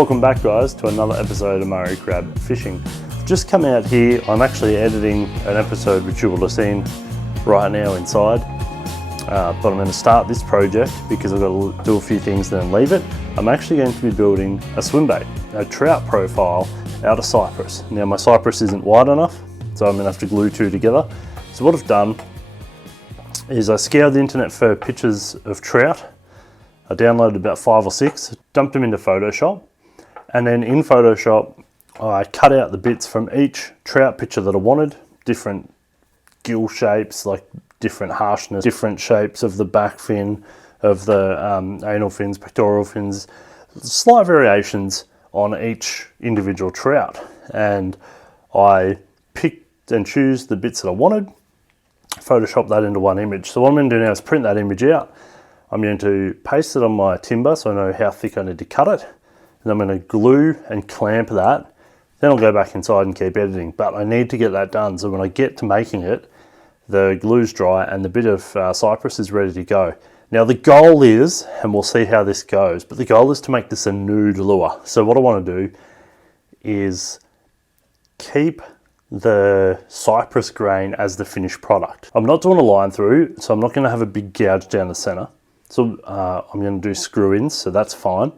Welcome back guys to another episode of Murray Crabb Fishing. I've just come out here, I'm actually editing an episode which you will have seen right now inside. But I'm going to start this project because I've got to do a few things and then leave it. I'm actually going to be building a swim bait, a trout profile out of cypress. Now my cypress isn't wide enough, so I'm going to have to glue two together. So what I've done is I scoured the internet for pictures of trout. I downloaded about 5 or 6, dumped them into Photoshop, and then in Photoshop I cut out the bits from each trout picture that I wanted, different gill shapes, like different harshness, different shapes of the back fin, of the anal fins, pectoral fins, slight variations on each individual trout. And I picked and chose the bits that I wanted, Photoshop that into one image. So what I'm going to do now is print that image out. I'm going to paste it on my timber so I know how thick I need to cut it. And I'm going to glue and clamp that. Then I'll go back inside and keep editing. But I need to get that done so when I get to making it, the glue's dry and the bit of cypress is ready to go. Now the goal is, and we'll see how this goes, but the goal is to make this a nude lure. So what I want to do is keep the cypress grain as the finished product. I'm not doing a line through, so I'm not going to have a big gouge down the center. So I'm going to do screw ins, so that's fine.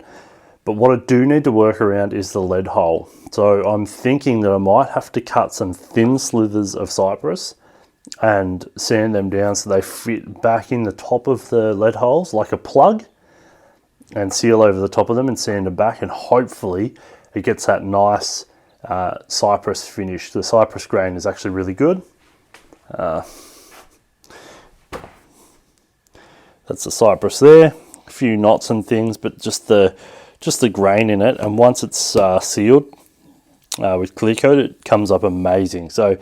But what I do need to work around is the lead hole. So I'm thinking that I might have to cut some thin slithers of cypress and sand them down so they fit back in the top of the lead holes like a plug, and seal over the top of them and sand them back, and hopefully it gets that nice cypress finish. The cypress grain is actually really good. That's the cypress there, a few knots and things, but just the grain in it. And once it's sealed with clear coat, it comes up amazing. So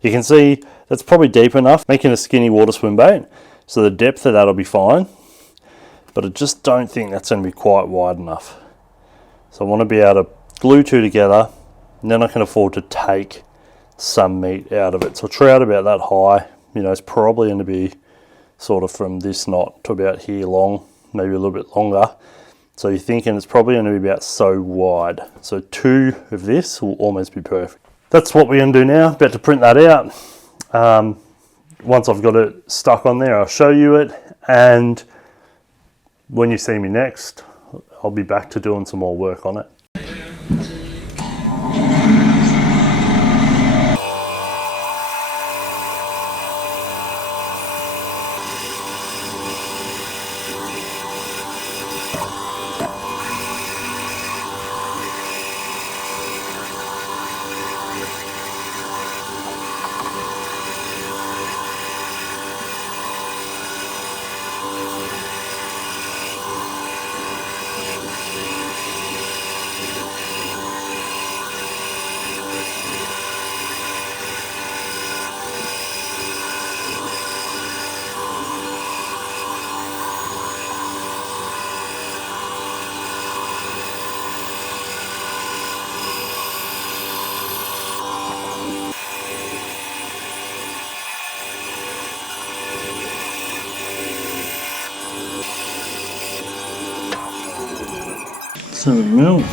you can see that's probably deep enough, making a skinny water swim bait. So the depth of that'll be fine, but I just don't think that's going to be quite wide enough. So I want to be able to glue two together, and then I can afford to take some meat out of it. So trout about that high, you know, it's probably going to be sort of from this knot to about here long, maybe a little bit longer. So you're thinking it's probably going to be about so wide. So 2 of this will almost be perfect. That's what we're going to do now, about to print that out. Once I've got it stuck on there, I'll show you it. And when you see me next, I'll be back to doing some more work on it. So milk.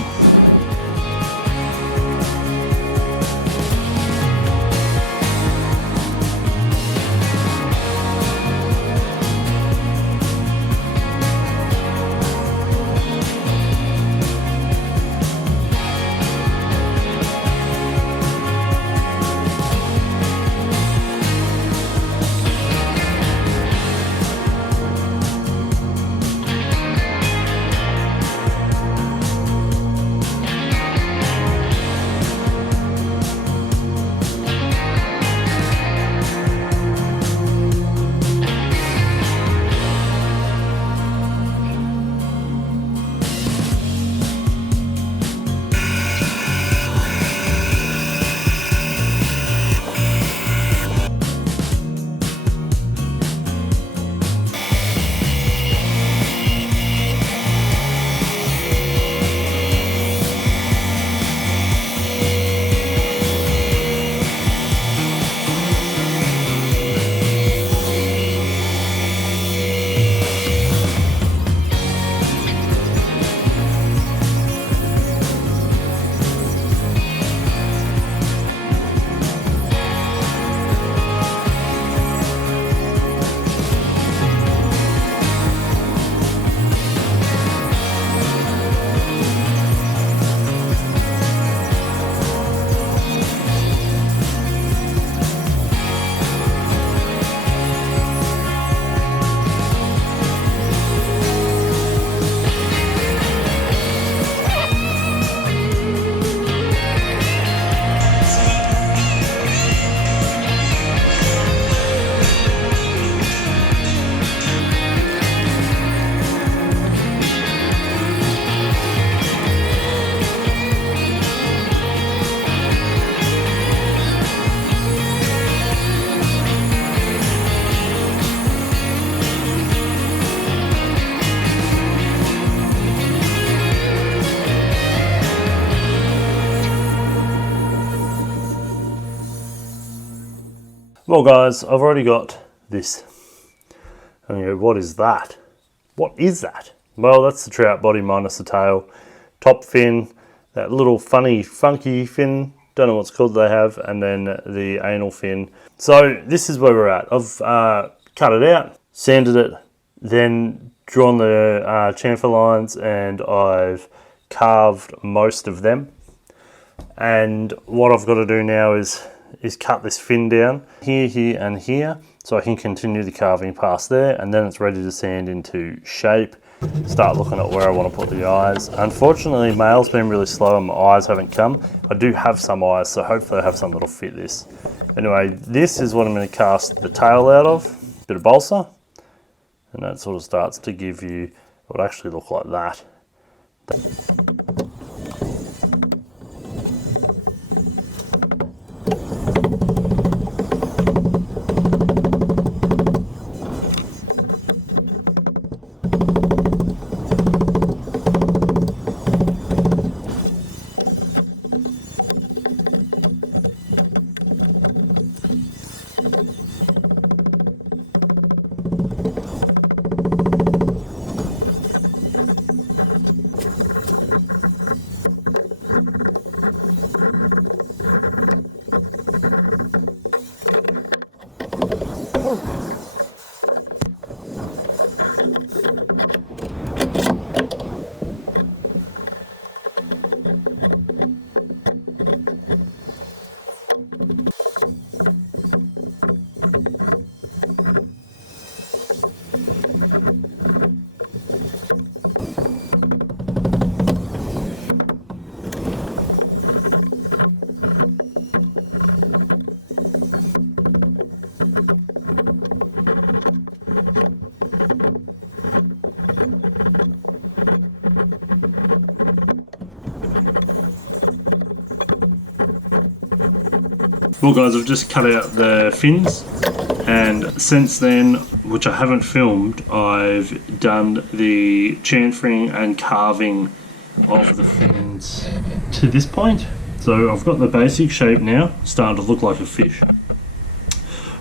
Well guys, I've already got this. And you go, what is that? What is that? Well, that's the trout body minus the tail. Top fin, that little funny, funky fin, don't know what's called they have, and then the anal fin. So this is where we're at. I've cut it out, sanded it, then drawn the chamfer lines, and I've carved most of them. And what I've got to do now is cut this fin down here, here, and here, so I can continue the carving past there, and then it's ready to sand into shape. Start looking at where I want to put the eyes. Unfortunately, mail's been really slow and my eyes haven't come. I do have some eyes, so hopefully I have some that'll fit this. Anyway, this is what I'm going to cast the tail out of, bit of balsa, and that sort of starts to give you, it would actually look like that. Well guys, I've just cut out the fins, and since then, which I haven't filmed, I've done the chamfering and carving of the fins to this point. So I've got the basic shape now, starting to look like a fish.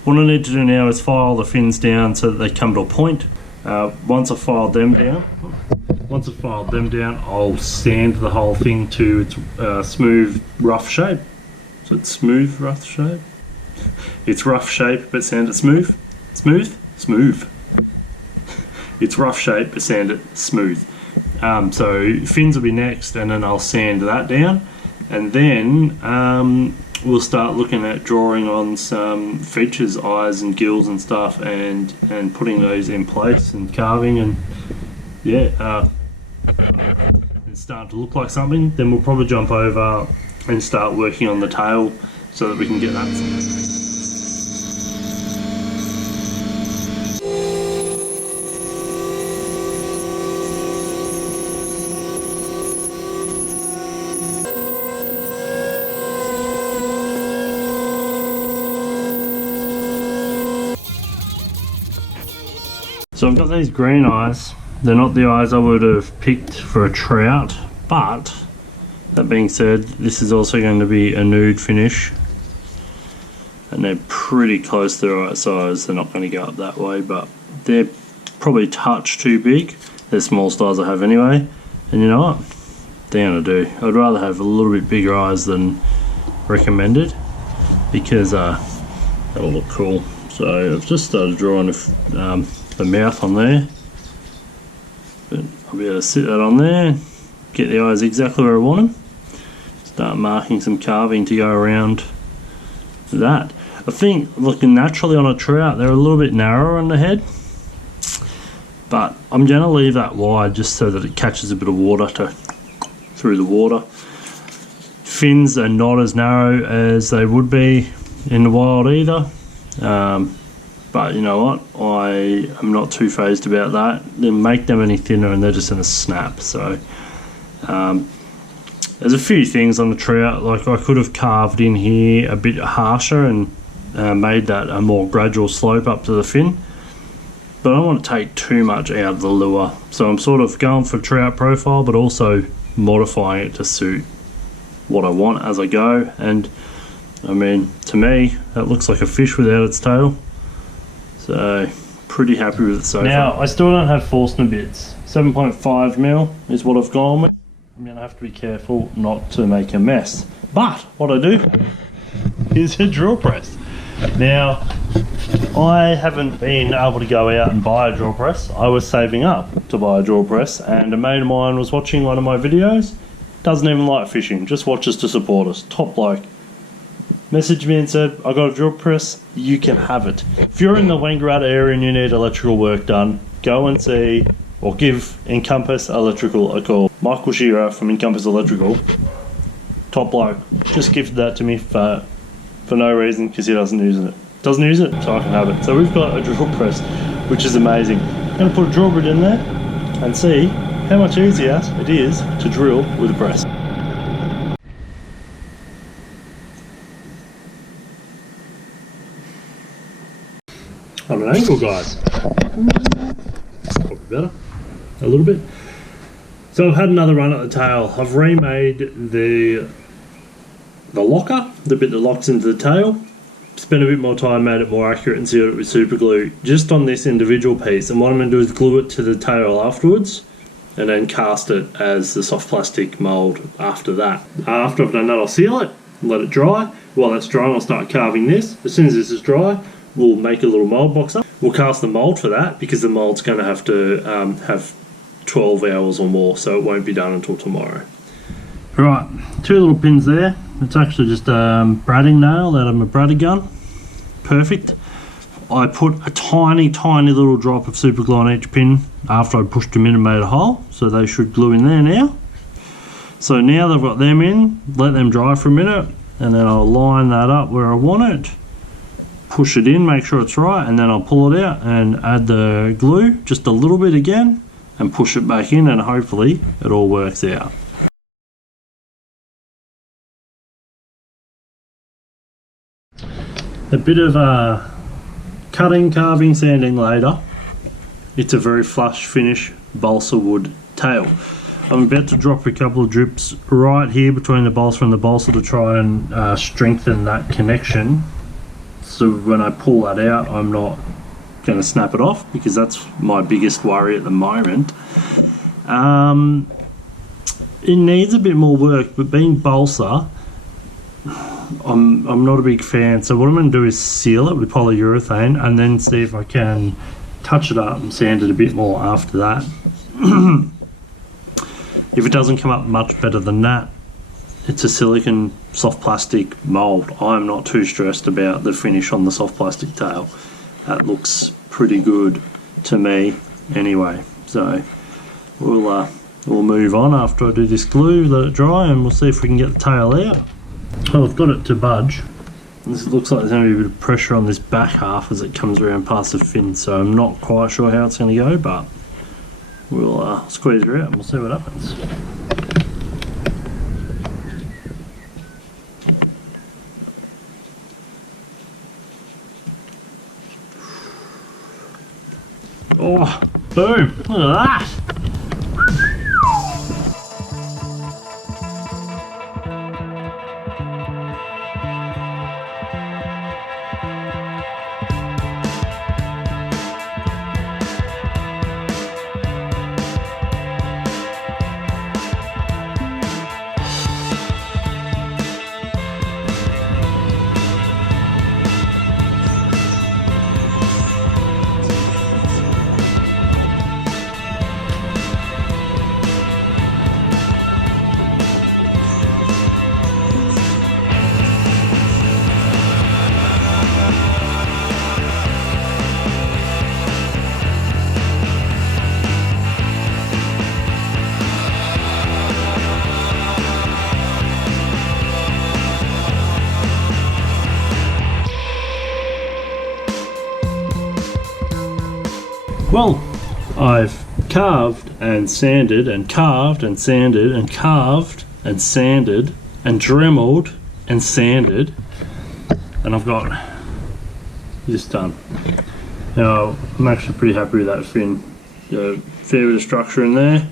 What I need to do now is file the fins down so that they come to a point. Once I've filed them down, I'll sand the whole thing to its smooth, rough shape. So it's smooth, rough shape. It's rough shape, but sand it smooth. Smooth? Smooth. It's rough shape, but sand it smooth. So fins will be next, and then I'll sand that down. And then we'll start looking at drawing on some features, eyes and gills and stuff, and putting those in place and carving, and yeah, it's starting to look like something. Then we'll probably jump over and start working on the tail so that we can get that. So I've got these green eyes. They're not the eyes I would have picked for a trout, but that being said, this is also going to be a nude finish, and they're pretty close to the right size. They're not going to go up that way, but they're probably a touch too big. They're small styles I have anyway, and you know what? They're going to do. I'd rather have a little bit bigger eyes than recommended, because that'll look cool. So I've just started drawing the mouth on there, but I'll be able to sit that on there, get the eyes exactly where I want them, start marking some carving to go around that. I think looking naturally on a trout, they're a little bit narrower on the head, but I'm going to leave that wide just so that it catches a bit of water through the water. Fins are not as narrow as they would be in the wild either, but you know what, I am not too phased about that. They make them any thinner and they're just going to snap. So there's a few things on the trout, like I could have carved in here a bit harsher and made that a more gradual slope up to the fin, but I don't want to take too much out of the lure, so I'm sort of going for trout profile but also modifying it to suit what I want as I go. And I mean, to me, that looks like a fish without its tail. So, pretty happy with it so far. Now, I still don't have Forstner bits. 7.5 mil is what I've gone with. I'm going to have to be careful not to make a mess. But, what I do is a drill press. Now, I haven't been able to go out and buy a drill press. I was saving up to buy a drill press, and a mate of mine was watching one of my videos. Doesn't even like fishing, just watches to support us. Top bloke. Messaged me and said, I got a drill press, you can have it. If you're in the Wangaratta area and you need electrical work done, go and see or give Encompass Electrical a call. Michael Shearer from Encompass Electrical, top bloke, just gifted that to me for no reason because he doesn't use it. Doesn't use it, so I can have it. So we've got a drill press, which is amazing. I'm going to put a drill bit in there and see how much easier it is to drill with a press. On an angle, guys. Probably better. A little bit. So I've had another run at the tail. I've remade the locker, the bit that locks into the tail. Spent a bit more time, made it more accurate and sealed it with super glue just on this individual piece. And what I'm going to do is glue it to the tail afterwards and then cast it as the soft plastic mould after that. After I've done that, I'll seal it, let it dry. While that's drying, I'll start carving this. As soon as this is dry, we'll make a little mould box up. We'll cast the mould for that because the mould's going to have to have 12 hours or more, so it won't be done until tomorrow. Right, 2 little pins there. It's actually just a bradding nail out of my bradder gun. Perfect. I put a tiny little drop of super glue on each pin after I pushed them in and made a hole, so they should glue in there now. So now they've got them in, let them dry for a minute, and then I'll line that up where I want it. Push it in, make sure it's right, and then I'll pull it out and add the glue just a little bit again and push it back in, and hopefully it all works out. A bit of cutting, carving, sanding later. It's a very flush finish balsa wood tail. I'm about to drop a couple of drips right here between the balsa and the balsa to try and strengthen that connection. So when I pull that out, I'm not going to snap it off because that's my biggest worry at the moment. It needs a bit more work, but being balsa, I'm not a big fan. So what I'm going to do is seal it with polyurethane and then see if I can touch it up and sand it a bit more after that. If it doesn't come up much better than that, it's a silicone soft plastic mould. I'm not too stressed about the finish on the soft plastic tail. That looks pretty good to me anyway. So we'll move on after I do this glue, let it dry, and we'll see if we can get the tail out. Well, I've got it to budge. This looks like there's going to be a bit of pressure on this back half as it comes around past the fin, so I'm not quite sure how it's going to go, but we'll squeeze her out and we'll see what happens. Oh, boom! Look at that! Well, I've carved and sanded and carved and sanded and carved and sanded and dremeled and sanded, and I've got this done. Now, I'm actually pretty happy with that fin. Fair bit of structure in there.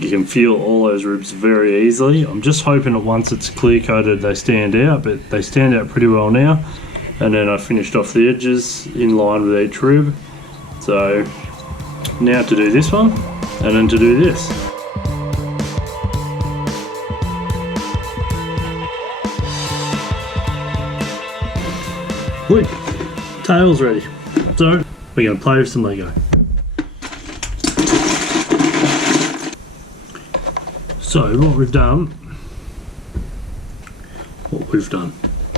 You can feel all those ribs very easily. I'm just hoping that once it's clear coated they stand out, but they stand out pretty well now. And then I finished off the edges in line with each rib. So now to do this one, and then to do this. Look, tail's ready. So we're going to play with some Lego. So what we've done,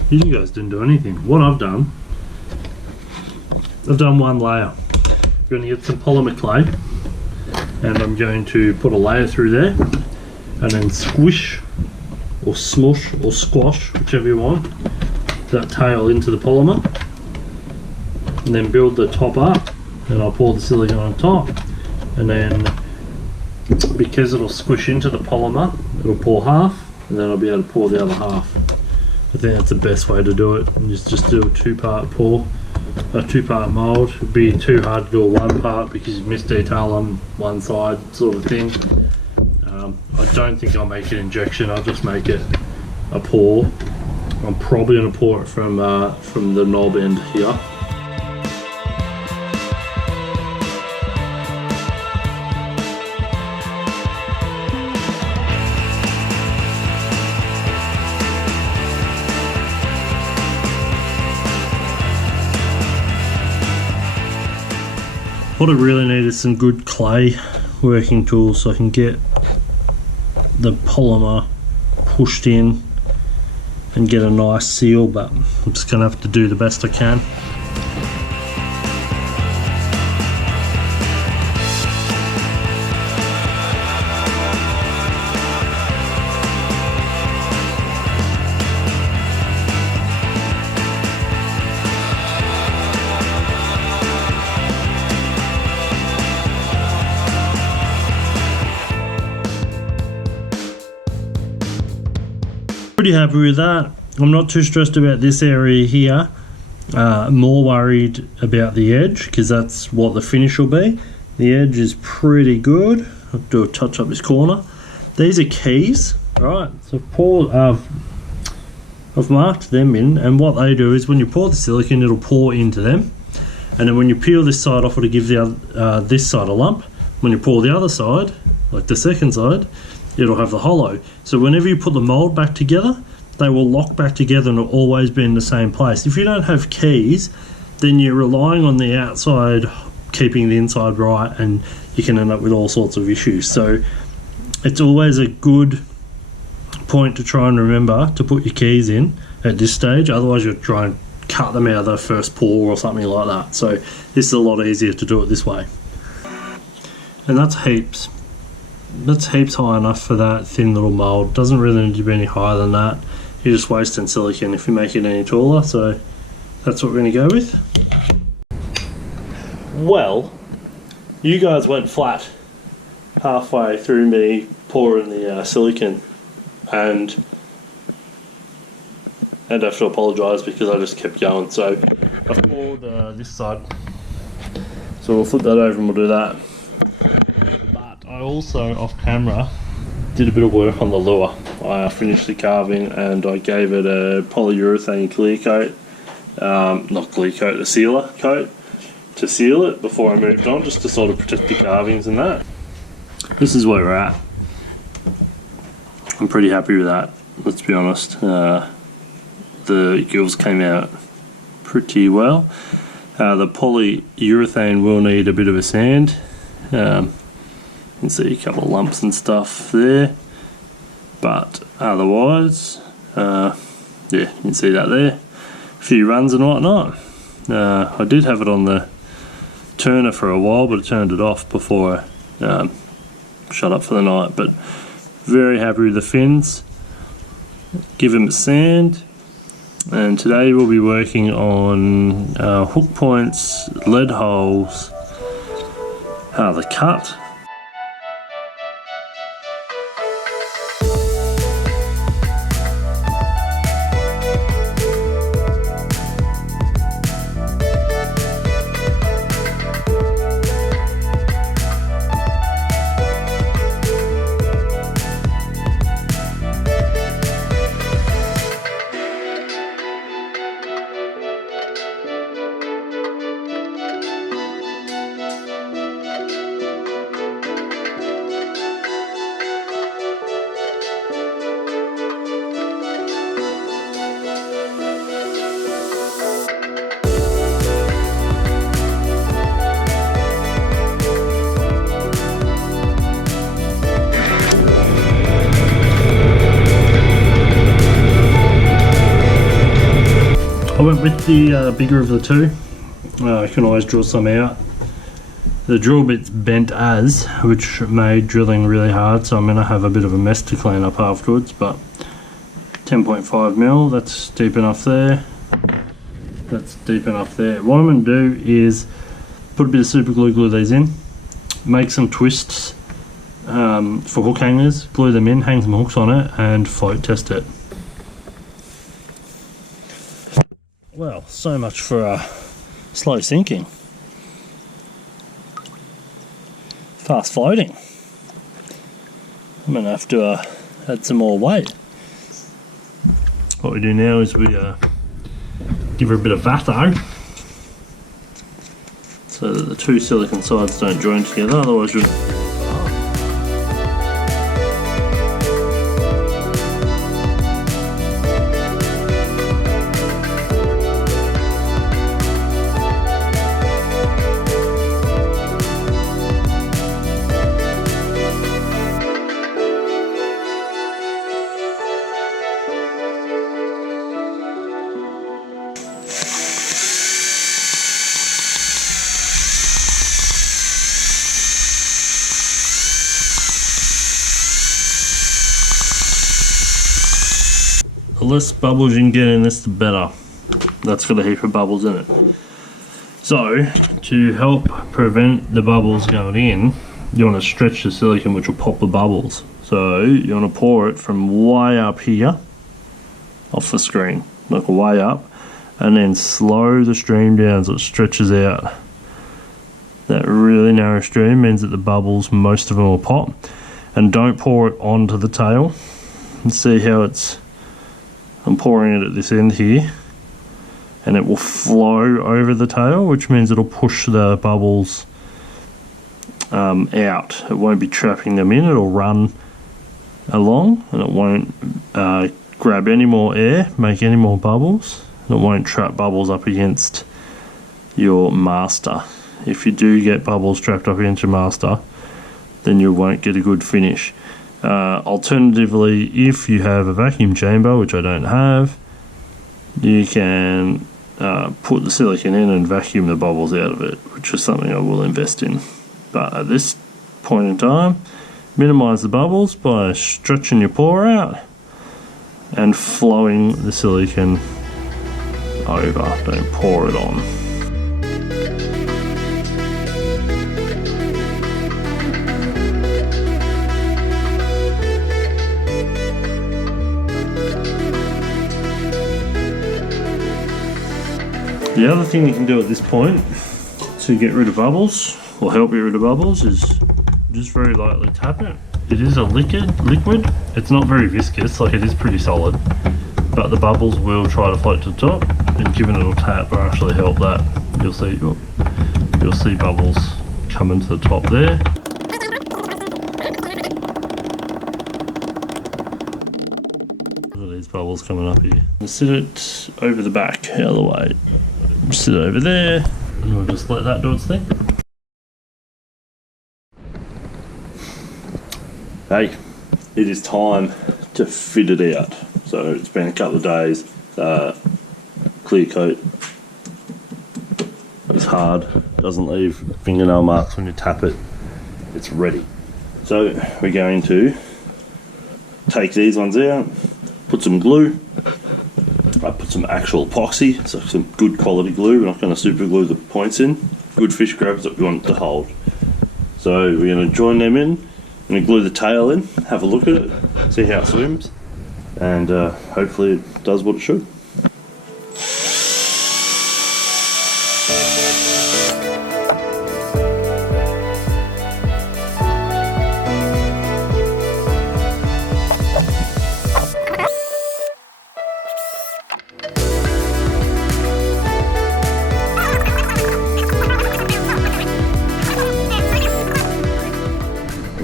you guys didn't do anything. What I've done one layer. I'm going to get some polymer clay, and I'm going to put a layer through there, and then squish or smush or squash, whichever you want, that tail into the polymer, and then build the top up, and I'll pour the silicone on top, and then because it'll squish into the polymer, it'll pour half, and then I'll be able to pour the other half. I think that's the best way to do it, and just do a two-part pour, a two-part mould. It'd be too hard to do a one-part because you miss detail on one side, sort of thing. I don't think I'll make an injection. I'll just make it a pour. I'm probably going to pour it from the knob end here. What I really need is some good clay working tools so I can get the polymer pushed in and get a nice seal, but I'm just going to have to do the best I can. Pretty happy with that. I'm not too stressed about this area here. More worried about the edge because that's what the finish will be. The edge is pretty good. I'll do a touch up this corner. These are keys, right? So I've marked them in, and what they do is when you pour the silicone, it'll pour into them, and then when you peel this side off, it'll give the other, this side a lump. When you pour the other side, like the second side, it'll have the hollow. So whenever you put the mould back together, they will lock back together and it'll always be in the same place. If you don't have keys, then you're relying on the outside keeping the inside right, and you can end up with all sorts of issues. So it's always a good point to try and remember to put your keys in at this stage, otherwise you'll try and cut them out of the first pour or something like that. So this is a lot easier to do it this way. And that's heaps. That's heaps high enough for that thin little mould. Doesn't really need to be any higher than that. You're just wasting silicone if you make it any taller, so that's what we're going to go with. Well, you guys went flat halfway through me pouring the silicone, and I have to apologise because I just kept going. So I've poured this side, so we'll flip that over and we'll do that. I also, off camera, did a bit of work on the lure. I finished the carving and I gave it a polyurethane clear coat, not clear coat, a sealer coat, to seal it before I moved on, just to sort of protect the carvings and that. This is where we're at. I'm pretty happy with that, let's be honest. The gills came out pretty well. The polyurethane will need a bit of a sand. You can see a couple of lumps and stuff there, but otherwise, yeah, you can see that there. A few runs and whatnot. I did have it on the turner for a while, but I turned it off before I shut up for the night. But very happy with the fins. Give them a sand, and today we'll be working on hook points, lead holes, the cut. I went with the bigger of the two. I can always drill some out. The drill bit's bent which made drilling really hard, so I'm going to have a bit of a mess to clean up afterwards, but 10.5 mil, that's deep enough there. That's deep enough there. What I'm going to do is put a bit of super glue, glue these in, make some twists for hook hangers, glue them in, hang some hooks on it, and float test it. Well, so much for slow sinking. Fast floating. I'm going to have to add some more weight. What we do now is we give her a bit of vatho so that the two silicon sides don't join together, otherwise you'll the less bubbles you can get in this, the better. That's got a heap of bubbles in it. So, to help prevent the bubbles going in, you want to stretch the silicone, which will pop the bubbles. So, you want to pour it from way up here, off the screen, like way up, and then slow the stream down so it stretches out. That really narrow stream means that the bubbles, most of them will pop. And don't pour it onto the tail. And see how I'm pouring it at this end here, and it will flow over the tail, which means it'll push the bubbles out. It won't be trapping them in, it'll run along, and it won't grab any more air, make any more bubbles, and it won't trap bubbles up against your master. If you do get bubbles trapped up against your master, then you won't get a good finish. Alternatively, if you have a vacuum chamber, which I don't have, you can put the silicone in and vacuum the bubbles out of it, which is something I will invest in. But at this point in time, minimize the bubbles by stretching your pour out and flowing the silicone over. Don't pour it on. The other thing you can do at this point to get rid of bubbles, or help get rid of bubbles, is just very lightly tap it. It is a liquid. It's not very viscous, like it is pretty solid, but the bubbles will try to float to the top, and giving it a tap will actually help that. You'll see bubbles coming to the top there. Look at these bubbles coming up here. Sit it over the back, out of the way. Sit it over there, and we'll just let that do its thing. Hey, it is time to fit it out. So it's been a couple of days. Clear coat. It's hard, doesn't leave fingernail marks when you tap it. It's ready. So we're going to take these ones out, put some glue. I put some actual epoxy, so some good quality glue. We're not going to super glue the points in. Good fish grabs that we want it to hold. So we're going to join them in. I'm going to glue the tail in, have a look at it, see how it swims, and hopefully it does what it should.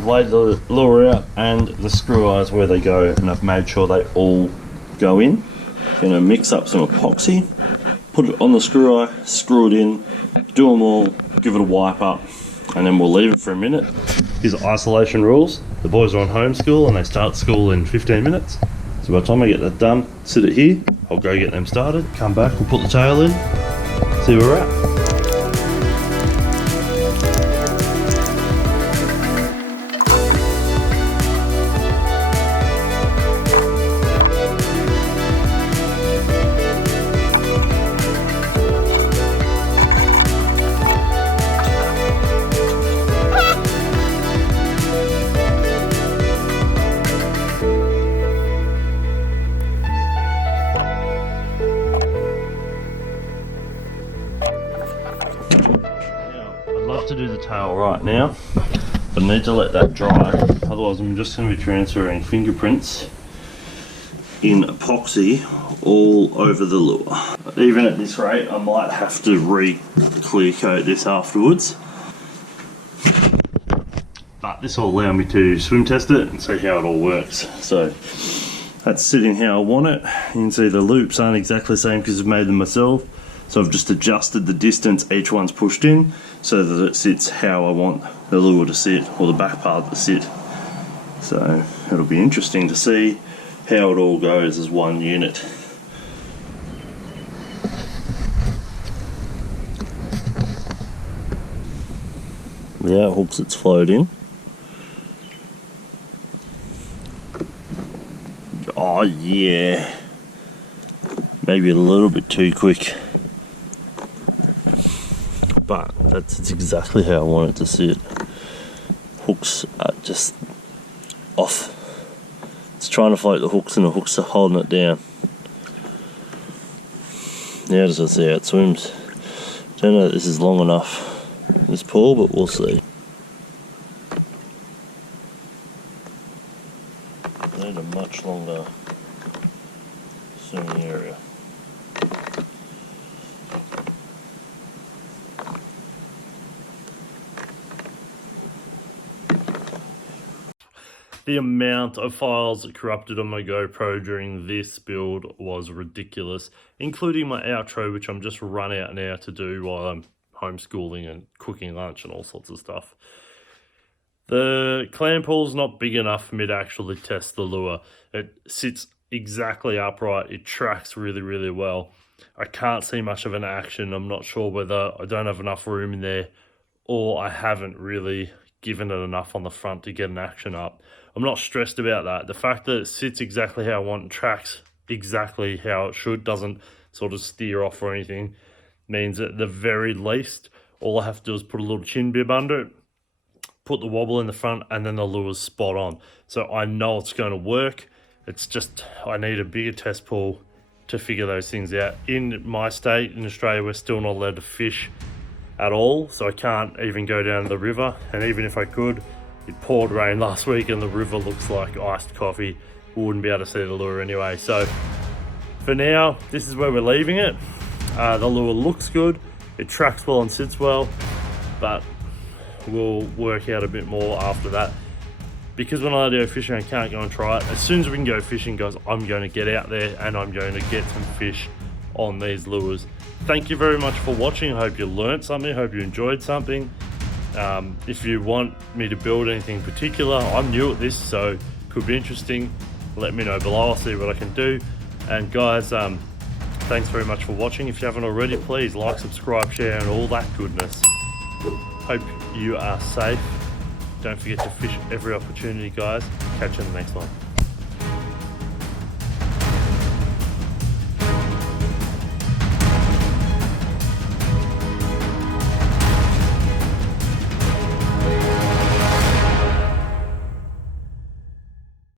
Laid the lure out and the screw eyes where they go, and I've made sure they all go in. Going to mix up some epoxy, put it on the screw eye, screw it in, do them all, give it a wipe up, and then we'll leave it for a minute. Here's isolation rules. The boys are on homeschool and they start school in 15 minutes. So by the time I get that done, sit it here, I'll go get them started, come back, we'll put the tail in, see where we're at. To do the tail right now, but I need to let that dry, otherwise I'm just going to be transferring fingerprints in epoxy all over the lure. Even at this rate I might have to clear coat this afterwards, but this will allow me to swim test it and see how it all works. So that's sitting how I want it. You can see the loops aren't exactly the same because I've made them myself. So I've just adjusted the distance each one's pushed in so that it sits how I want the lure to sit, or the back part to sit. So it'll be interesting to see how it all goes as one unit. Yeah, it hooks its float in. Oh yeah, maybe a little bit too quick. But that's exactly how I want it to sit. Hooks are just off. It's trying to float the hooks and the hooks are holding it down. Now just see how it swims. Don't know if this is long enough, this pull, but we'll see. I need a much longer swimming area. The amount of files that corrupted on my GoPro during this build was ridiculous, including my outro, which I'm just run out now to do while I'm homeschooling and cooking lunch and all sorts of stuff. The clam pool's not big enough for me to actually test the lure. It sits exactly upright, it tracks really, really well. I can't see much of an action. I'm not sure whether I don't have enough room in there or I haven't really given it enough on the front to get an action up. I'm not stressed about that. The fact that it sits exactly how I want and tracks exactly how it should, doesn't sort of steer off or anything, means that at the very least, all I have to do is put a little chin bib under it, put the wobble in the front, and then the lure's spot on. So I know it's going to work. It's just, I need a bigger test pool to figure those things out. In my state, in Australia, we're still not allowed to fish at all, so I can't even go down to the river, and even if I could, it poured rain last week and the river looks like iced coffee. We wouldn't be able to see the lure anyway. So for now, this is where we're leaving it. The lure looks good, it tracks well and sits well, but we'll work out a bit more after that. Because when I go fishing, I can't go and try it. As soon as we can go fishing, guys, I'm going to get out there and I'm going to get some fish on these lures. Thank you very much for watching. I hope you learned something. I hope you enjoyed something. If you want me to build anything particular, I'm new at this, so could be interesting. Let me know below. I'll see what I can do. And guys, thanks very much for watching. If you haven't already, please like, subscribe, share, and all that goodness. Hope you are safe. Don't forget to fish every opportunity, guys. Catch you in the next one.